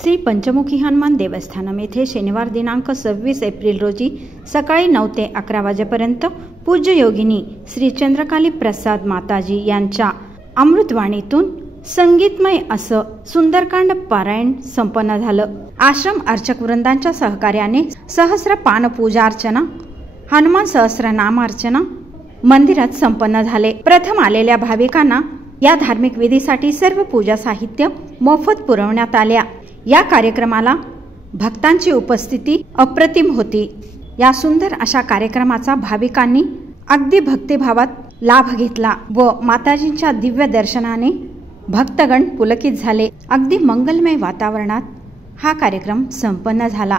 श्री पंचमुखी हनुमान देवस्थानम येथे शनिवार दिनांक 26 एप्रिल रोजी सकाळी 9 ते 11 वाजेपर्यंत पूज्य योगिनी श्री चंद्रकाली प्रसाद माताजी यांच्या अमृतवाणीतून संगीतमय असं सुंदरकांड पारायण संपन्न झालं। आश्रम अर्चक वृंदांच्या सहकार्याने सहस्र पान पूजा अर्चना, हनुमान सहस्र नामार्चना मंदिरात संपन्न झाले। प्रथम आलेल्या भाविकांना या धार्मिक विधीसाठी सर्व पूजा साहित्य मोफत पुरवण्यात आल्या। या कार्यक्रमाला भक्तांची उपस्थिती अप्रतिम होती। या सुंदर अशा कार्यक्रमाचा भाविकांनी अगदी भक्तिभावात लाभ घेतला व माताजींच्या दिव्य दर्शनाने भक्तगण पुलकित झाले। अगदी मंगलमय वातावरणात हा कार्यक्रम संपन्न झाला।